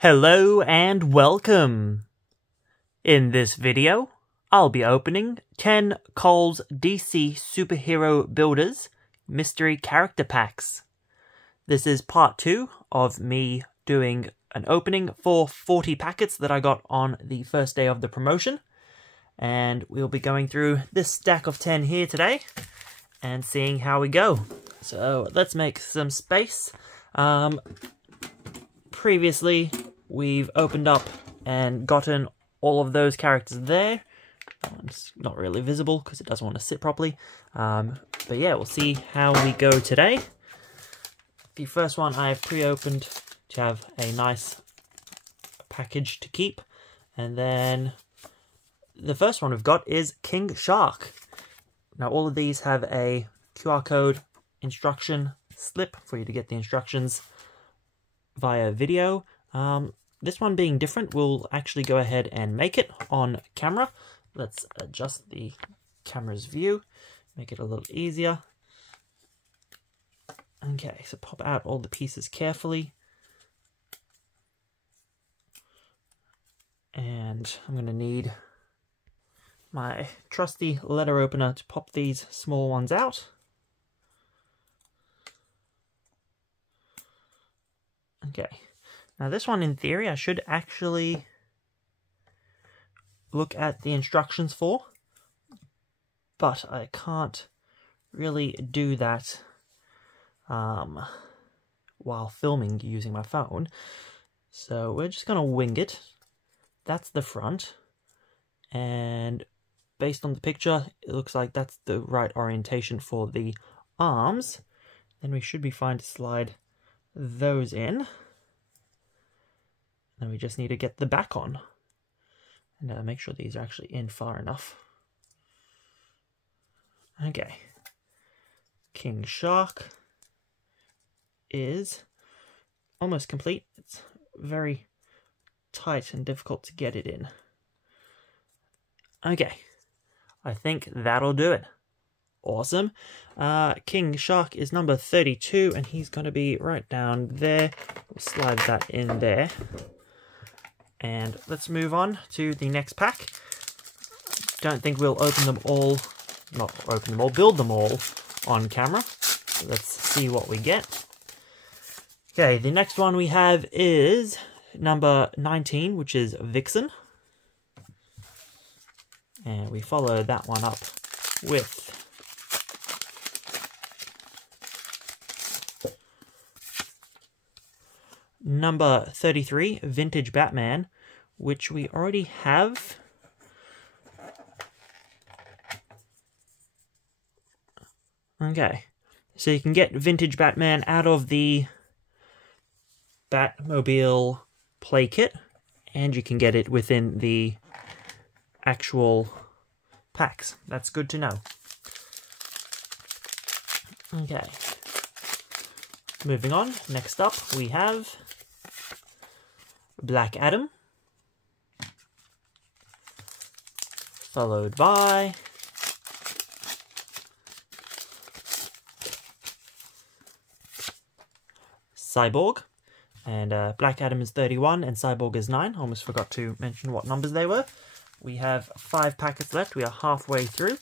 Hello and welcome! In this video, I'll be opening 10 Coles DC Superhero Builders Mystery Character Packs. This is part 2 of me doing an opening for 40 packets that I got on the first day of the promotion. And we'll be going through this stack of 10 here today and seeing how we go. So let's make some space. Previously, we've opened up and gotten all of those characters there. It's not really visible because it doesn't want to sit properly. But yeah, we'll see how we go today. The first one I've pre-opened to have a nice package to keep. And then the first one we've got is King Shark. Now all of these have a QR code instruction slip for you to get the instructions via video. This one being different, we'll actually go ahead and make it on camera. Let's adjust the camera's view, make it a little easier. Okay, so pop out all the pieces carefully. And I'm going to need my trusty letter opener to pop these small ones out. Okay, now this one in theory I should actually look at the instructions for, but I can't really do that while filming using my phone. So we're just going to wing it. That's the front, and based on the picture it looks like that's the right orientation for the arms. Then we should be fine to slide those in. Then we just need to get the back on and make sure these are actually in far enough. Okay, King Shark is almost complete. It's very tight and difficult to get it in. Okay, I think that'll do it. Awesome. King Shark is number 32, and he's going to be right down there. We'll slide that in there. And let's move on to the next pack. Don't think we'll open them all, not open them all, build them all on camera. So let's see what we get. Okay, the next one we have is number 19, which is Vixen. And we follow that one up with number 33, Vintage Batman, which we already have. Okay, so you can get Vintage Batman out of the Batmobile play kit, and you can get it within the actual packs. That's good to know. Okay, moving on. Next up we have Black Adam, followed by Cyborg, and Black Adam is 31 and Cyborg is 9. Almost forgot to mention what numbers they were. We have 5 packets left. We are halfway through.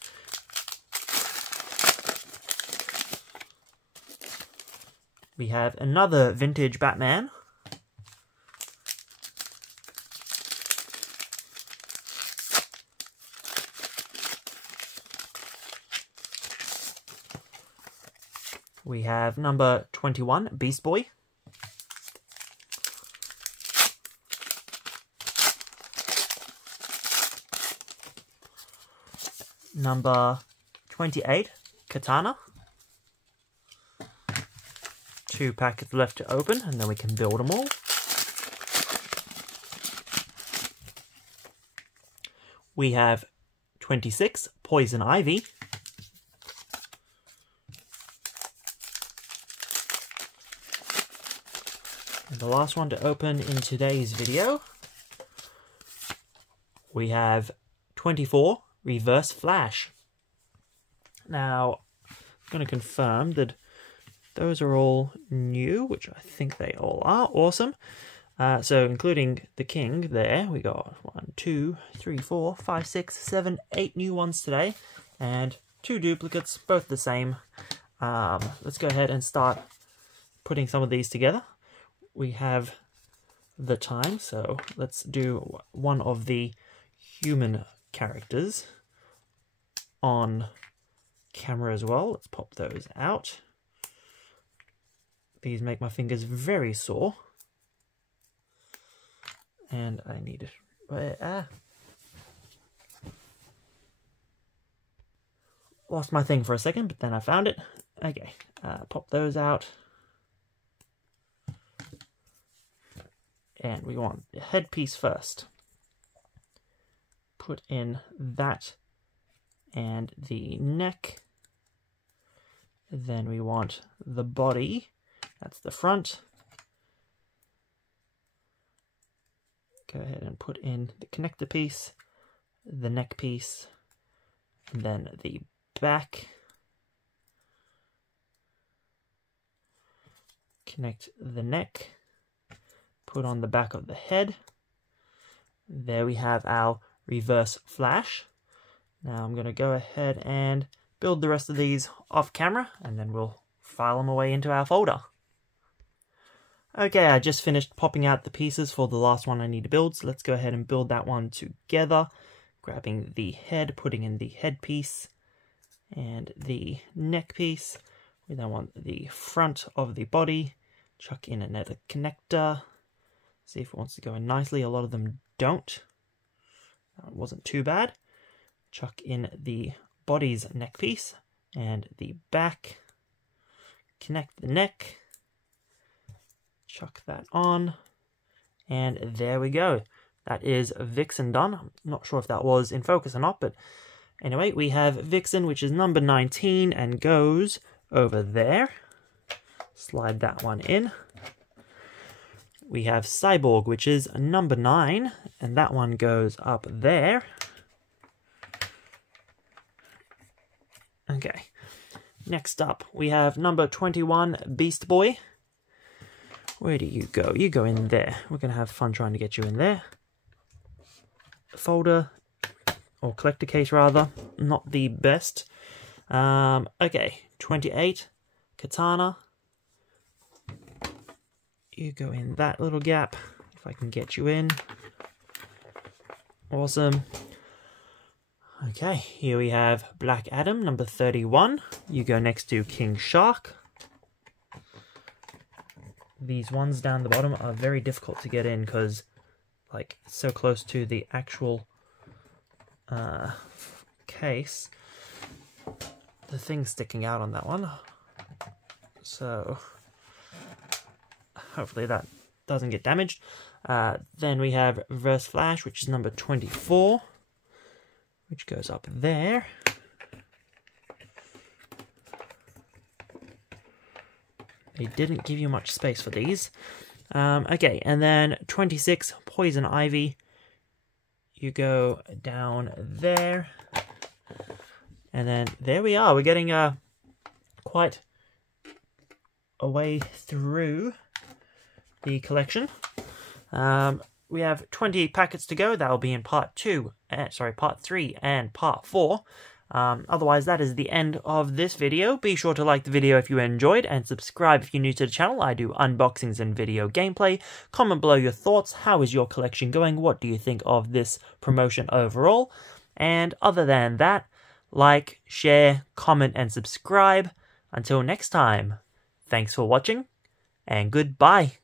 We have another Vintage Batman. We have number 21, Beast Boy. Number 28, Katana. 2 packets left to open, and then we can build them all. We have 26, Poison Ivy. And the last one to open in today's video, we have 24, Reverse Flash. Now, I'm going to confirm that those are all new, which I think they all are. Awesome. So including the king there, we got 1, 2, 3, 4, 5, 6, 7, 8 new ones today, and 2 duplicates, both the same. Let's go ahead and start putting some of these together. We have the time, so let's do one of the human characters on camera as well. Let's pop those out. These make my fingers very sore. And I need it. Lost my thing for a second, but then I found it. Okay, pop those out. And we want the headpiece first. Put in that and the neck. Then we want the body. That's the front. Go ahead and put in the connector piece, the neck piece, and then the back. Connect the neck. Put on the back of the head. There we have our reverse flash. Now I'm going to go ahead and build the rest of these off camera, and then we'll file them away into our folder. Okay, I just finished popping out the pieces for the last one I need to build, so let's go ahead and build that one together. Grabbing the head, putting in the headpiece and the neck piece. We then want the front of the body. Chuck in another connector. See if it wants to go in nicely. A lot of them don't. That wasn't too bad. Chuck in the body's neck piece and the back. Connect the neck. Chuck that on. And there we go. That is Vixen done. I'm not sure if that was in focus or not, but anyway, we have Vixen, which is number 19 and goes over there. Slide that one in. We have Cyborg, which is number 9, and that one goes up there. Okay. Next up, we have number 21, Beast Boy. Where do you go? You go in there. We're going to have fun trying to get you in there. Folder, or collector case rather, not the best. Okay, 28, Katana. You go in that little gap, if I can get you in. Awesome. Okay, here we have Black Adam, number 31. You go next to King Shark. These ones down the bottom are very difficult to get in because, like, so close to the actual case. The thing's sticking out on that one. So hopefully that doesn't get damaged. Then we have Reverse Flash, which is number 24, which goes up there. They didn't give you much space for these. Okay, and then 26, Poison Ivy. You go down there. And then there we are. We're getting quite a way through the collection. We have 20 packets to go. That'll be in part 3 and part 4. Otherwise, that is the end of this video. Be sure to like the video if you enjoyed, and subscribe if you're new to the channel. I do unboxings and video gameplay. Comment below your thoughts. How is your collection going? What do you think of this promotion overall? And other than that, like, share, comment, and subscribe. Until next time, thanks for watching, and goodbye.